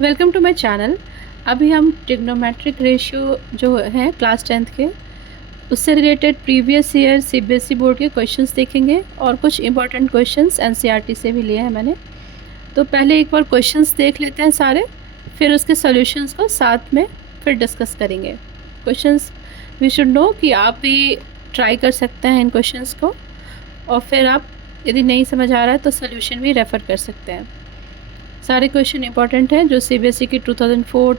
Welcome to my channel. अभी हम trigonometric ratio जो है क्लास 10th के उससे related previous year CBSE board के क्वेश्चंस देखेंगे और कुछ इंपॉर्टेंट क्वेश्चंस एनसीईआरटी से भी लिए हैं मैंने। तो पहले एक बार क्वेश्चंस देख लेते हैं सारे, फिर उसके सॉल्यूशंस को साथ में फिर डिस्कस करेंगे। क्वेश्चंस वी शुड नो कि आप भी ट्राई कर सकते हैं इन क्वेश्चंस को, और फिर आप यदि नहीं समझ आ रहा है तो सोल्यूशन भी रेफ़र कर सकते हैं। सारे क्वेश्चन इंपॉर्टेंट हैं जो सीबीएसई की 2004,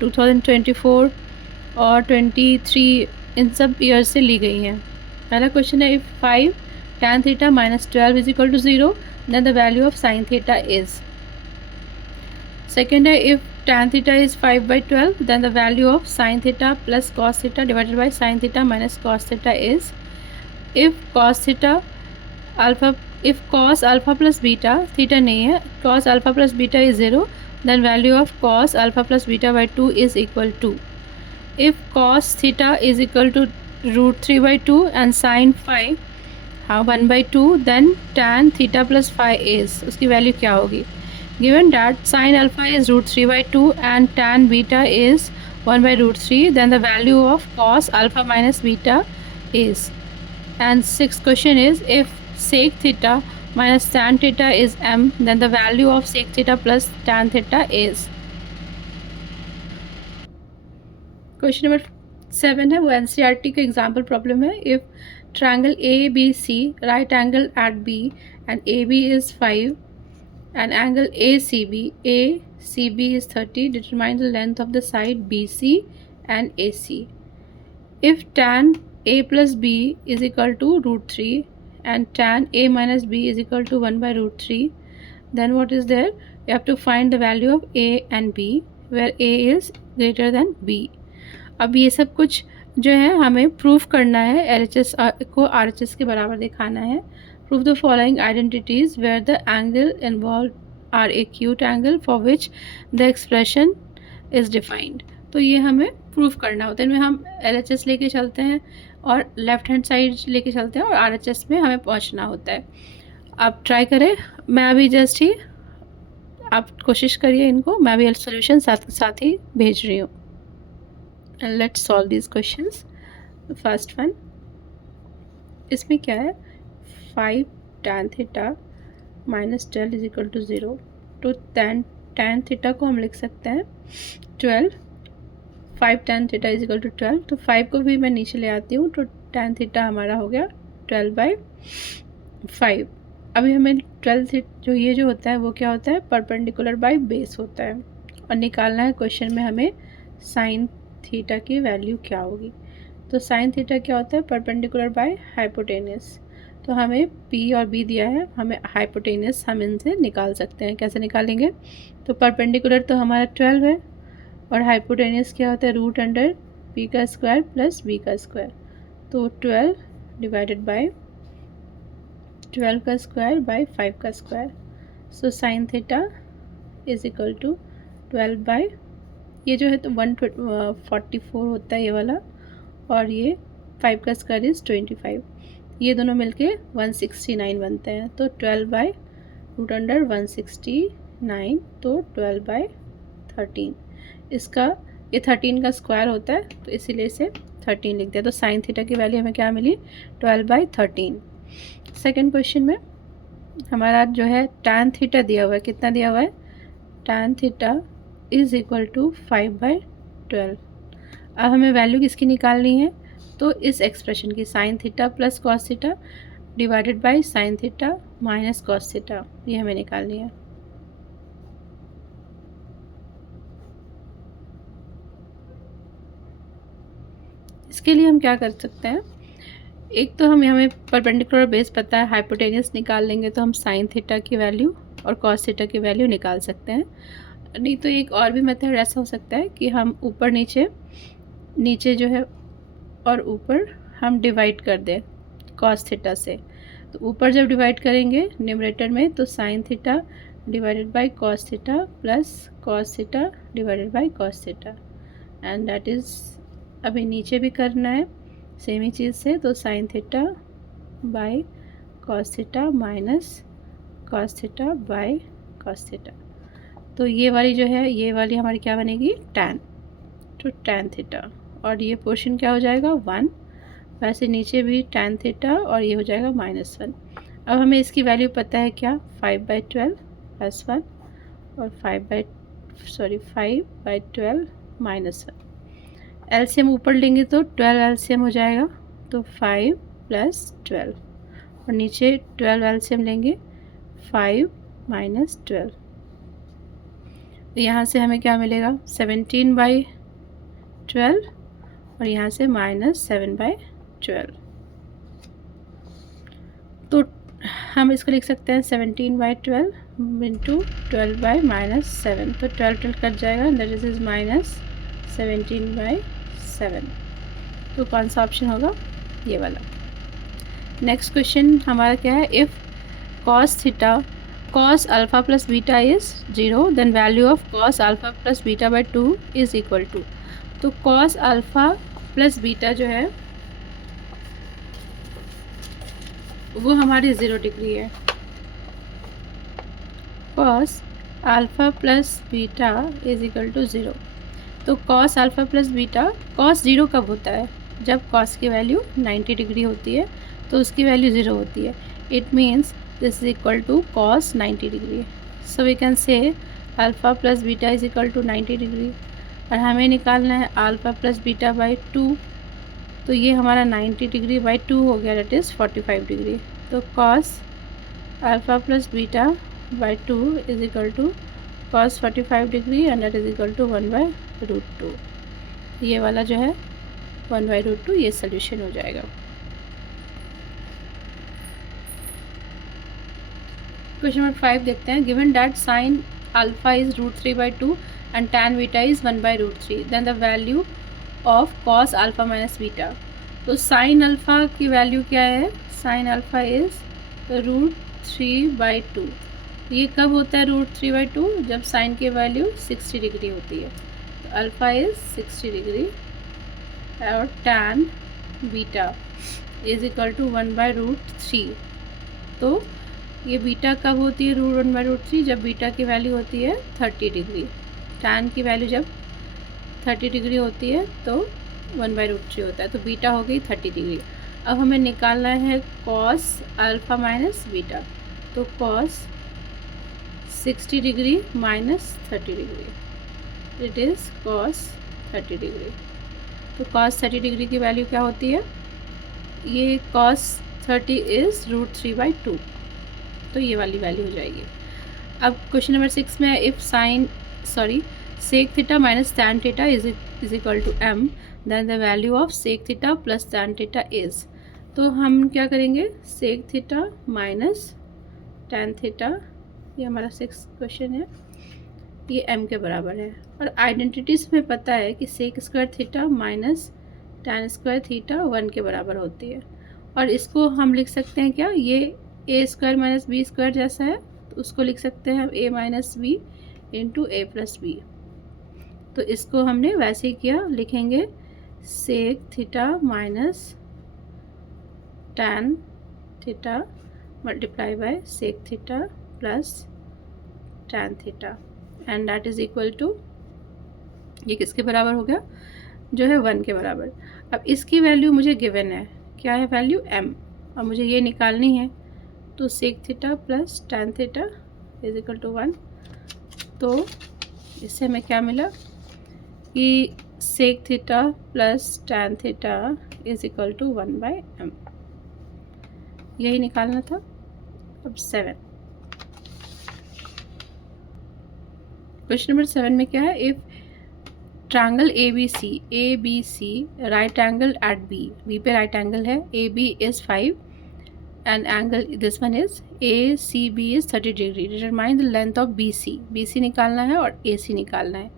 2024 और 23 इन सब ईयर से ली गई हैं। पहला क्वेश्चन है, if 5 tan theta minus 12 is equal to 0 then the value of sine theta is. Second है, if tan theta is 5/12 then the value of sine theta plus cos theta divided by sine theta minus cos theta is. If cos theta alpha if cos alpha plus beta, theta नहीं है, cos alpha plus beta is 0 then value of cos alpha plus beta by 2 is equal to. If cos theta is equal to √3/2 and sine phi 1/2 then tan theta plus phi is, उसकी value क्या होगी? Given that sine alpha is √3/2 and tan beta is 1/√3 then the value of cos alpha minus beta is. And sixth question is, if sec theta minus tan theta is m, then the value of sec theta plus tan theta is। Question number 7 है, वो NCERT का example problem है। If triangle A B C right angle at B and A B is 5 and angle ACB is 30, determine the length of the side BC and AC। if tan a plus b is equal to √3 and tan a minus b is equal to 1/√3, then what is there? You have to find the value of a and b where a is greater than b। अब ये सब कुछ जो है हमें proof करना है, LHS को RHS के बराबर दिखाना है। Proof the following identities where the angle involve are acute angle for which the expression is defined. तो ये हमें प्रूफ करना होता है। इनमें हम LHS लेके चलते हैं और लेफ्ट हैंड साइड लेके चलते हैं और RHS में हमें पहुंचना होता है। आप ट्राई करें, मैं अभी जस्ट ही आप कोशिश करिए इनको, मैं भी सोल्यूशन साथ ही भेज रही हूँ। And let's solve these questions। The first one, इसमें क्या है, 5 tan theta minus 12 is equal to 0। तो tan थीटा को हम लिख सकते हैं 12, 5 tan theta is equal to 12। तो 5 को भी मैं नीचे ले आती हूँ, तो tan थीटा हमारा हो गया 12/5। अभी हमें 12 जो ये जो होता है वो क्या होता है, परपेंडिकुलर बाय बेस होता है, और निकालना है क्वेश्चन में हमें साइन थीटा की वैल्यू क्या होगी। तो साइन थीटा क्या होता है, परपेंडिकुलर बाय हाइपोटेनस। तो हमें P और B दिया है, हमें हाइपोटेनस हम इनसे निकाल सकते हैं। कैसे निकालेंगे? तो परपेंडिकुलर तो हमारा 12 है और हाइपोटेनस क्या होता है, √P का स्क्वायर प्लस B का स्क्वायर। तो 12 डिवाइडेड बाय 12 का स्क्वायर बाय 5 का square. So sine theta is equal to 12 by, ये जो है तो 144 होता है ये वाला, और ये 5 का स्क्वायर इज़ 25, ये दोनों मिलके 169 बनते हैं। तो 12/√169, तो 12/13। इसका ये 13 का स्क्वायर होता है, तो इसीलिए इसे 13 लिख दिया। तो साइन थीटा की वैल्यू हमें क्या मिली, 12/13। सेकेंड क्वेश्चन में हमारा जो है tan थीटा दिया हुआ है, कितना दिया हुआ है, tan theta is equal to 5/12। अब हमें वैल्यू किसकी निकालनी है, तो इस एक्सप्रेशन की, sign theta plus cos theta divided by sine theta minus cos theta, ये हमें निकालनी है। इसके लिए हम क्या कर सकते हैं, एक तो हमें परपेंडिकुलर बेस पता है, हाइपोटेनस निकाल लेंगे तो हम साइन थीटा की वैल्यू और कॉस थीटा की वैल्यू निकाल सकते हैं। नहीं तो एक और भी मेथड ऐसा हो सकता है कि हम ऊपर नीचे जो है और ऊपर हम डिवाइड कर दें कॉस थीटा से। तो ऊपर जब डिवाइड करेंगे न्यूमरेटर में, तो sine theta divided by cos theta plus cos theta divided by cos theta, and that is, अभी नीचे भी करना है सेम ही चीज़ से। तो sign theta by cos theta minus cos theta by cos theta. तो ये वाली जो है, ये वाली हमारी क्या बनेगी, tan, तो tan थीटा, और ये पोर्शन क्या हो जाएगा 1, वैसे नीचे भी tan थीटा और ये हो जाएगा -1। अब हमें इसकी वैल्यू पता है क्या, 5/12 +1 और 5/12 -1। एलसीएम ऊपर लेंगे तो 12 एलसीएम हो जाएगा, तो 5 + 12, और नीचे 12 एलसीएम लेंगे 5 - 12, तो यहाँ से हमें क्या मिलेगा 17/12 और यहाँ से -7/12। तो हम इसको लिख सकते हैं 17/12 इंटू 12/-7, तो 12 कट जाएगा, दैट इज -17/7। तो कौन सा ऑप्शन होगा, ये वाला। नेक्स्ट क्वेश्चन हमारा क्या है, if cos theta cos alpha plus beta is 0 then value of cos alpha plus beta by 2 is equal to. तो cos अल्फ़ा प्लस बीटा जो है वो हमारी 0 डिग्री है। cos alpha plus beta is equal to 0। तो cos alpha plus beta, cos 0 कब होता है, जब cos की वैल्यू 90 डिग्री होती है तो उसकी वैल्यू 0 होती है। It means this is equal to cos 90 degree. So we can say alpha plus beta is equal to 90 degree, और हमें निकालना है अल्फ़ा प्लस बीटा बाई 2, तो ये हमारा 90 डिग्री बाई 2 हो गया, दैट इज़ 45 डिग्री। तो cos alpha plus beta by 2 is equal to cos 45 degree and that is equal to 1/√2। ये वाला जो है 1/√2 ये सोल्यूशन हो जाएगा। क्वेश्चन नंबर 5 देखते हैं, given that sine alpha is √3/2 and tan beta is 1/√3 then the value of cos alpha minus beta. तो साइन अल्फ़ा की वैल्यू क्या है, साइन अल्फ़ा इज़ √3/2। ये कब होता है √3/2, जब साइन की वैल्यू 60 डिग्री होती है। तो अल्फ़ा इज़ 60 डिग्री और tan beta is equal to 1/√3। तो ये बीटा कब होती है √1/√3, जब बीटा की वैल्यू होती है 30 डिग्री। tan की वैल्यू जब 30 डिग्री होती है तो 1/√3 होता है, तो बीटा हो गई 30 डिग्री। अब हमें निकालना है cos अल्फ़ा माइनस बीटा, तो cos 60 degree minus 30 degree, it is cos 30 degree. तो cos 30 डिग्री की वैल्यू क्या होती है, ये cos 30 इज़ √3/2, तो ये वाली वैल्यू हो जाएगी। अब क्वेश्चन नंबर 6 में if sec theta minus tan theta is equal to m then the value of sec theta plus tan theta is. तो हम क्या करेंगे, sec theta minus tan theta, ये हमारा 6 क्वेश्चन है, ये m के बराबर है। और आइडेंटिटीज़ में पता है कि sec square theta minus tan square theta 1 के बराबर होती है, और इसको हम लिख सकते हैं क्या, ये a square minus B square जैसा है, तो उसको लिख सकते हैं हम a minus B into a plus B. तो इसको हमने वैसे ही किया, लिखेंगे sec theta minus tan theta multiply by sec theta plus tan theta and that is equal to, ये किसके बराबर हो गया, जो है 1 के बराबर। अब इसकी वैल्यू मुझे गिवन है, क्या है वैल्यू m, और मुझे ये निकालनी है, तो sec theta plus tan theta is equal to 1। तो इससे हमें क्या मिला कि sec theta plus tan theta is equal to 1/m, यही निकालना था। अब 7, क्वेश्चन नंबर 7 में क्या है, if triangle A B C right angle at B पे राइट एंगल है, A B is 5 and angle this one is A C B is 30 degree, determine the length of B C निकालना है और ए सी निकालना है।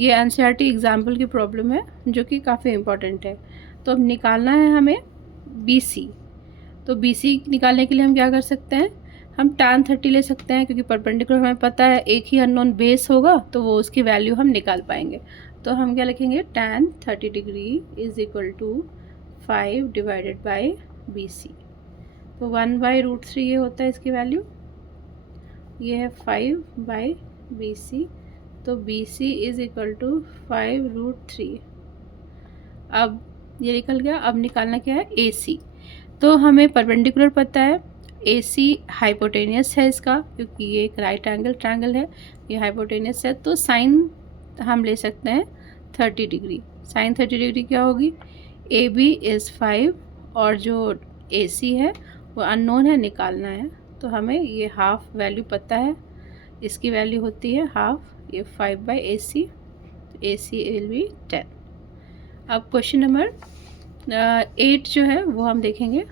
ये NCERT एग्जाम्पल की problem है जो कि काफ़ी इंपॉर्टेंट है। तो अब निकालना है हमें BC, तो BC निकालने के लिए हम क्या कर सकते हैं, हम tan 30 ले सकते हैं, क्योंकि परपेंडिकुलर हमें पता है एक ही अननोन बेस होगा तो वो उसकी वैल्यू हम निकाल पाएंगे। तो हम क्या लिखेंगे, tan 30 degree is equal to 5 divided by BC। तो 1/√3 ये होता है इसकी वैल्यू, ये है 5/BC बी सी, तो B C is equal to 5√3। अब ये निकल गया। अब निकालना क्या है, ए सी। तो हमें परपेंडिकुलर पता है, ए सी हाइपोटेनियस है इसका, क्योंकि ये एक राइट एंगल ट्रायंगल है, ये हाइपोटेनियस है। तो साइन हम ले सकते हैं 30 डिग्री। साइन 30 डिग्री क्या होगी, ए बी इज़ 5 और जो ए सी है वो अननोन है, निकालना है। तो हमें ये हाफ वैल्यू पता है, इसकी वैल्यू होती है हाफ, ये 5/AC, तो ए सी विल बी 10। अब क्वेश्चन नंबर 8 जो है वो हम देखेंगे,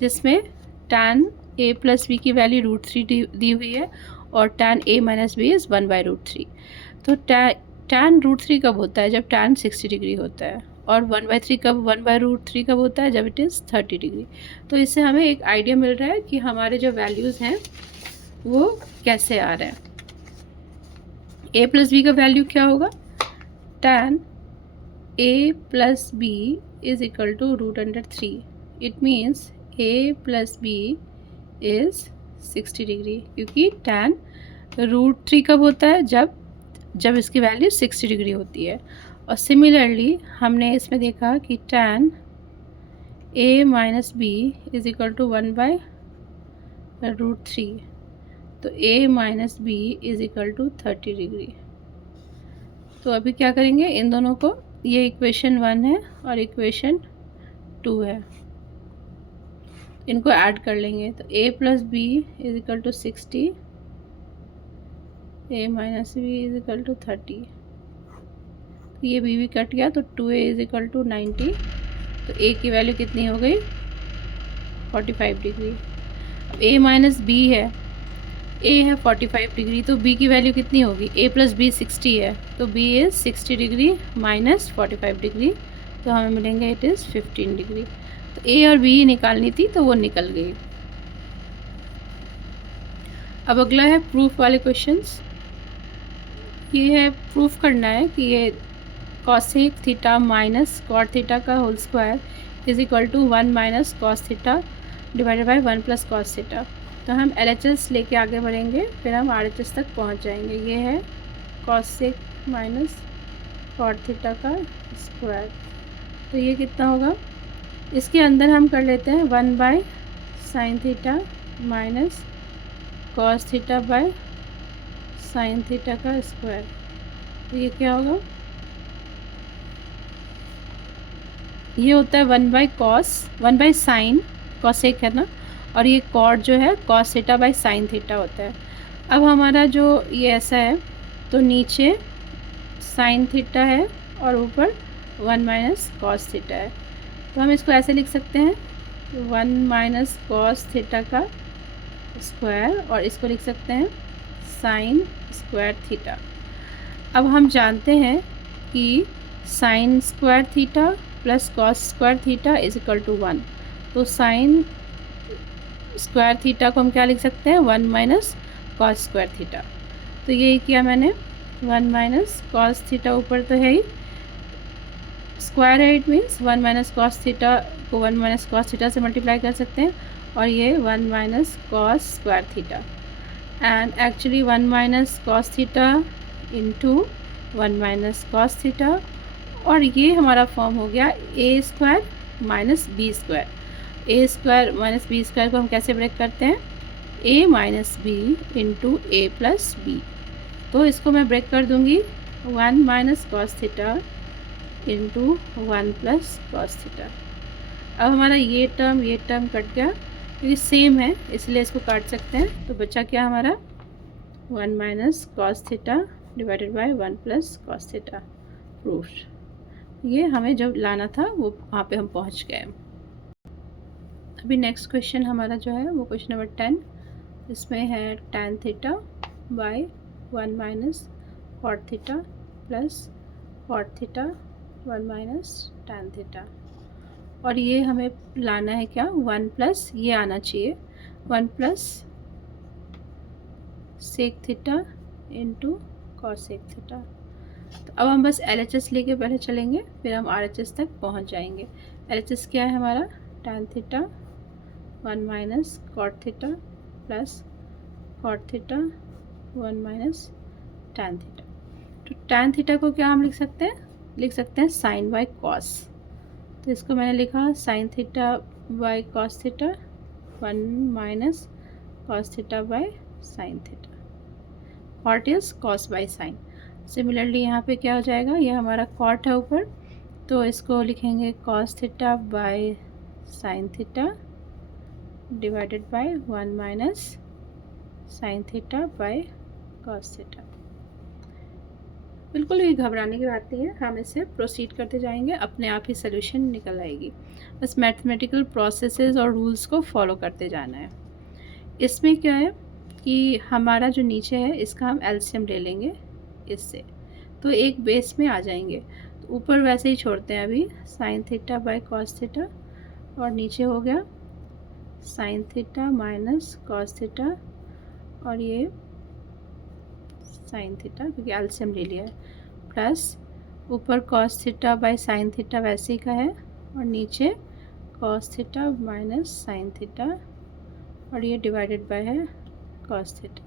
जिसमें tan a प्लस बी की वैल्यू √3 दी हुई है और tan a minus B is 1/√3। तो tan √3 कब होता है, जब tan 60 डिग्री होता है, और 1/√3 कब होता है, जब इट इज़ 30 डिग्री। तो इससे हमें एक आइडिया मिल रहा है कि हमारे जो वैल्यूज़ हैं वो कैसे आ रहे हैं। a प्लस बी का वैल्यू क्या होगा, tan a plus B is equal to √3। It means a plus B is 60 degree, क्योंकि tan √3 कब होता है, जब इसकी वैल्यू 60 डिग्री होती है। और सिमिलरली हमने इसमें देखा कि tan a minus B is equal to 1/√3, तो a minus B is equal to 30 degree. तो अभी क्या करेंगे, इन दोनों को, ये इक्वेशन 1 है और इक्वेशन 2 है, इनको ऐड कर लेंगे। तो a plus B is equal to 60, a minus B is equal to 30। ये b भी कट गया, तो 2a इज इक्वल टू 90। तो a की वैल्यू कितनी हो गई, 45 डिग्री। अब a माइनस बी है, a है 45 डिग्री, तो b की वैल्यू कितनी होगी, a प्लस बी 60 है, तो b is 60 degree minus 45 degree, तो हमें मिलेंगे इट इज़ 15 डिग्री। तो a और b निकालनी थी, तो वो निकल गई। अब अगला है प्रूफ वाले क्वेश्चंस। ये है प्रूफ करना है कि ये cosec theta minus cot theta का whole square is equal to 1 minus cos theta divided by 1 plus cos theta. तो हम LHS लेके आगे बढ़ेंगे, फिर हम RHS तक पहुंच जाएंगे। ये है कॉसेक माइनस कॉट थीटा का स्क्वायर, तो ये कितना होगा, इसके अंदर हम कर लेते हैं 1 by sine theta minus cos theta by sine theta का स्क्वायर। तो ये क्या होगा, ये होता है 1 बाई साइन, कॉसेक है ना, और ये कॉट जो है cos theta by sine theta होता है। अब हमारा जो ये ऐसा है, तो नीचे साइन थीटा है और ऊपर 1 माइनस कॉस थीटा है, तो हम इसको ऐसे लिख सकते हैं 1 माइनस कॉस थीटा का स्क्वायर, और इसको लिख सकते हैं साइन स्क्वायर थीटा। अब हम जानते हैं कि sine square theta plus cos square theta is equal to 1, तो साइन स्क्वायर थीटा को हम क्या लिख सकते हैं, 1 माइनस कॉस स्क्वायर थीटा। तो यही किया मैंने, 1 माइनस कॉस थीटा ऊपर तो है ही, स्क्वायर है, it means 1 minus cos theta को 1 माइनस कॉस थीटा से मल्टीप्लाई कर सकते हैं, और ये 1 minus cos square theta, and actually 1 minus cos theta into 1 minus cos theta, और ये हमारा फॉर्म हो गया ए स्क्वायर माइनस बी स्क्वायर। ए स्क्वायर माइनस बी स्क्वायर को हम कैसे ब्रेक करते हैं, A minus B into A plus B. तो इसको मैं ब्रेक कर दूंगी 1 minus cos theta into 1 plus cos theta. अब हमारा ये टर्म कट गया, क्योंकि सेम है इसलिए इसको काट सकते हैं। तो बचा क्या हमारा, 1 minus cos theta divided by 1 plus cos theta. Proof. ये हमें जब लाना था वो वहाँ पे हम पहुँच गए। अभी नेक्स्ट क्वेश्चन हमारा जो है वो क्वेश्चन नंबर 10, इसमें है tan theta by 1 minus cot theta plus cot theta 1 minus tan theta, और ये हमें लाना है क्या, 1 प्लस, ये आना चाहिए 1 plus sec theta into cosec theta. तो अब हम बस LHS लेके पहले चलेंगे, फिर हम RHS तक पहुंच जाएंगे। LHS क्या है हमारा, tan theta 1 minus cot theta plus cot theta 1 minus tan theta. तो tan थीटा को क्या हम लिख सकते हैं साइन बाय कॉस। तो इसको मैंने लिखा sine theta by cos theta 1 minus cos theta by sine theta, cot is cos by sine. Similarly यहाँ पे क्या हो जाएगा, ये हमारा कॉट है ऊपर, तो इसको लिखेंगे cos theta by sine theta divided by 1 minus sign theta by cos theta. बिल्कुल भी घबराने की बात नहीं है, हम इसे प्रोसीड करते जाएंगे, अपने आप ही सोल्यूशन निकल आएगी। बस मैथमेटिकल प्रोसेसेस और रूल्स को फॉलो करते जाना है। इसमें क्या है कि हमारा जो नीचे है इसका हम एलसीएम ले लेंगे इससे, तो एक बेस में आ जाएंगे। तो ऊपर वैसे ही छोड़ते हैं अभी sign theta by cos theta, और नीचे हो गया sign theta minus cos theta, और ये साइन थीटा क्योंकि एलसीएम ले लिया है, प्लस ऊपर cos theta by sine theta वैसे ही का है, और नीचे cos theta minus sine theta, और ये डिवाइडेड बाय है कॉस थीटा।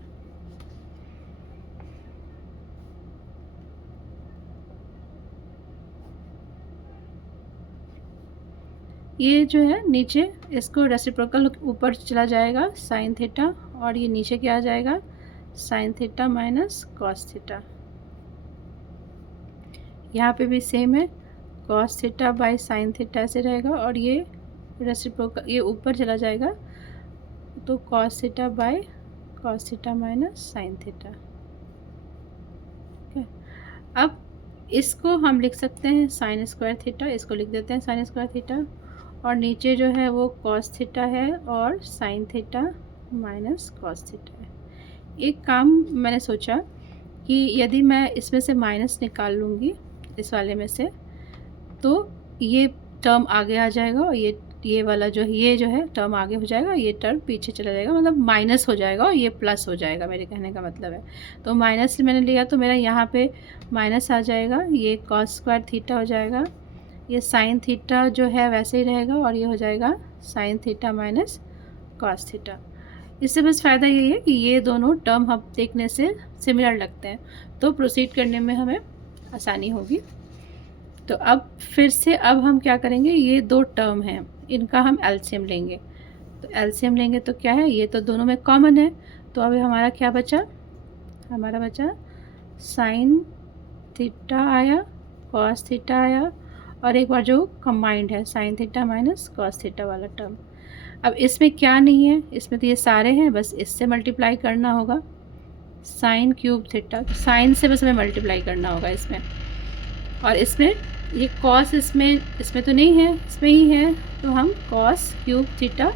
ये जो है नीचे इसको रेसिप्रोकल ऊपर चला जाएगा साइन थीटा, और ये नीचे क्या आ जाएगा sign theta minus cos theta. यहाँ पे भी सेम है, cos theta by sine theta ऐसे रहेगा, और ये रेसिप्रोकल ये ऊपर चला जाएगा, तो cos theta by cos theta minus sine theta. अब इसको हम लिख सकते हैं साइन स्क्वायर थीटा, इसको लिख देते हैं साइन स्क्वायर थीटा, और नीचे जो है वो कॉस थीटा है और sign theta minus cos theta है। एक काम मैंने सोचा कि यदि मैं इसमें से माइनस निकाल लूँगी इस वाले में से, तो ये टर्म आगे आ जाएगा, और ये वाला जो है टर्म आगे हो जाएगा, ये टर्म पीछे चला जाएगा, मतलब माइनस हो जाएगा और ये प्लस हो जाएगा, मेरे कहने का मतलब है। तो माइनस मैंने लिया तो मेरा यहाँ पे माइनस आ जाएगा, ये कॉस स्क्वायर थीटा हो जाएगा, ये साइन थीटा जो है वैसे ही रहेगा, और ये हो जाएगा sign theta minus cos theta. इससे बस फ़ायदा यही है कि ये दोनों टर्म हम देखने से सिमिलर लगते हैं, तो प्रोसीड करने में हमें आसानी होगी। तो अब फिर से अब हम क्या करेंगे, ये दो टर्म हैं, इनका हम एलसीएम लेंगे। तो एलसीएम लेंगे तो क्या है, ये तो दोनों में कॉमन है, तो अभी हमारा क्या बचा, हमारा बचा साइन थीटा आया, कॉस थीटा आया, और एक बार जो कंबाइंड है sign theta minus cos theta वाला टर्म। अब इसमें क्या नहीं है, इसमें तो ये सारे हैं, बस इससे मल्टीप्लाई करना होगा साइन क्यूब थीटा, साइन से बस हमें मल्टीप्लाई करना होगा इसमें, और इसमें ये कॉस इसमें तो नहीं है, इसमें ही है, तो हम कॉस क्यूब थीटा।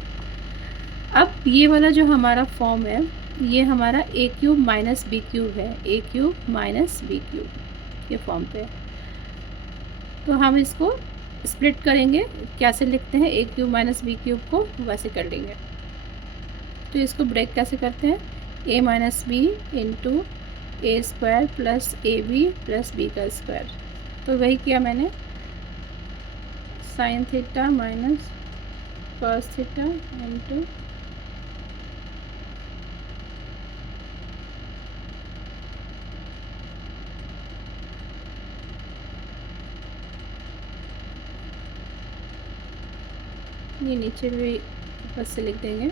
अब ये वाला जो हमारा फॉर्म है ये हमारा ए क्यूब माइनस बी क्यूब है, ए क्यूब माइनस बी क्यूब ये फॉर्म पे, तो हम इसको स्प्लिट करेंगे, कैसे लिखते हैं ए क्यूब माइनस बी क्यूब को वैसे कर लेंगे। तो इसको ब्रेक कैसे करते हैं, A minus B into A square plus A B plus B का स्क्वायर। तो वही किया मैंने, sine theta minus cos theta into ये नीचे भी ऊपर से लिख देंगे।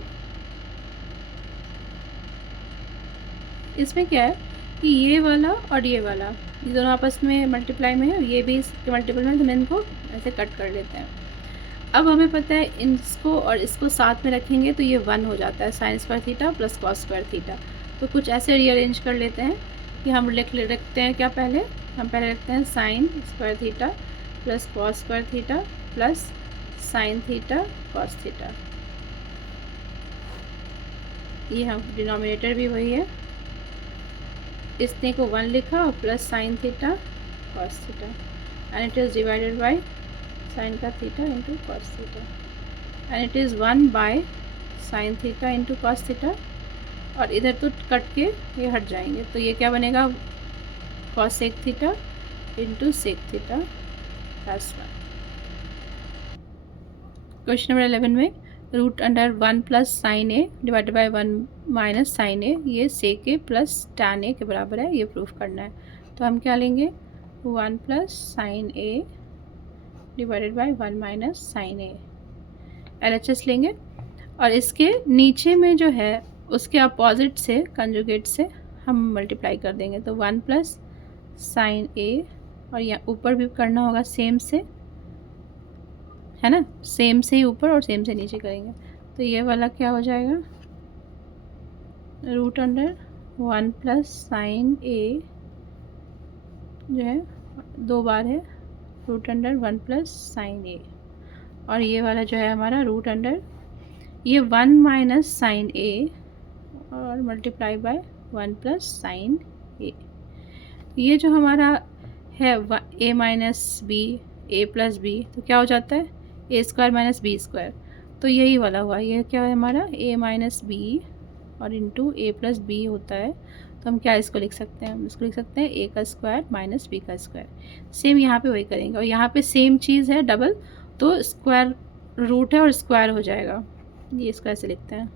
इसमें क्या है कि ये वाला और ये वाला ये दोनों आपस में मल्टीप्लाई में है, ये भी इसके मल्टीपल में, तो मैं इनको ऐसे कट कर लेते हैं। अब हमें पता है इसको और इसको साथ में रखेंगे तो ये 1 हो जाता है, sign square theta plus cos square theta. तो कुछ ऐसे रीअरेंज कर लेते हैं कि हम रखते हैं क्या, हम पहले रखते हैं sign square theta plus cos square theta plus sine theta cos theta. ये हम डिनोमिनेटर भी वही है, इसने को 1 लिखा और plus sine theta cos theta, and it is divided by sine का theta into cos theta, and it is 1 by sine theta into cos theta. और इधर तो कट के ये हट जाएंगे, तो ये क्या बनेगा, cos sec theta into sec theta plus 1। Question number 11 में root under 1 plus sine A divided by 1 minus sine A, ये sec A plus tan A के बराबर है, ये प्रूफ करना है। तो हम क्या लेंगे 1 plus sine A divided by 1 minus sine A, LHS लेंगे और इसके नीचे में जो है उसके अपोजिट से कंजुगेट से हम मल्टीप्लाई कर देंगे। तो 1 प्लस साइन ए, और यहाँ ऊपर भी करना होगा सेम से, है ना, सेम से ही ऊपर और सेम से नीचे करेंगे। तो ये वाला क्या हो जाएगा रूट अंडर 1 प्लस साइन ए जो है 2 बार है रूट अंडर 1 प्लस साइन ए, और ये वाला जो है हमारा रूट अंडर ये 1 माइनस साइन ए और multiply by 1 plus sine A. ये जो हमारा है ए माइनस बी ए प्लस बी, तो क्या हो जाता है ए स्क्वायर माइनस बी स्क्वायर, तो यही वाला हुआ। ये क्या है हमारा ए माइनस बी और इंटू ए प्लस बी होता है। तो हम क्या इसको लिख सकते हैं, हम इसको लिख सकते हैं ए का स्क्वायर माइनस बी का स्क्वायर। सेम यहाँ पे वही करेंगे, और यहाँ पे सेम चीज़ है डबल, तो स्क्वायर रूट है और स्क्वायर हो जाएगा, ये इसको ऐसे लिखते हैं।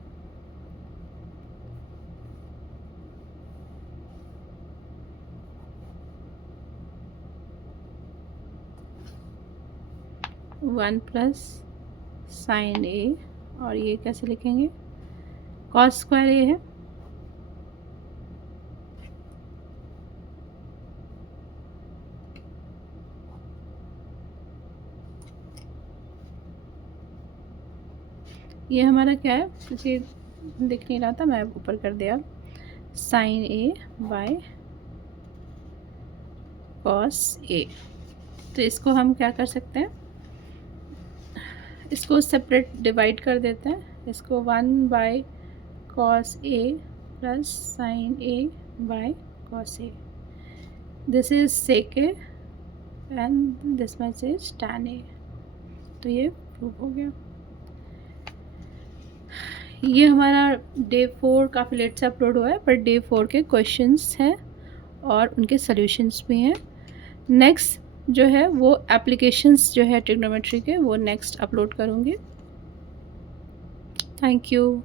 वन प्लस साइन ए, और ये कैसे लिखेंगे कॉस स्क्वायर ए है, ये हमारा क्या है क्योंकि दिख नहीं रहा था, मैं ऊपर कर दिया साइन ए बाय कॉस ए। तो इसको हम क्या कर सकते हैं, इसको सेपरेट डिवाइड कर देते हैं, इसको 1 by cos A plus sine A by cos A, this is sec A and this much is tan A. तो ये प्रूफ हो गया। ये हमारा डे 4 काफ़ी लेट से अपलोड हुआ है, पर डे 4 के क्वेश्चंस हैं और उनके सॉल्यूशंस भी हैं। नेक्स्ट जो है वो एप्लीकेशंस जो है ट्रिग्नोमेट्री के, वो नेक्स्ट अपलोड करूँगी। Thank you.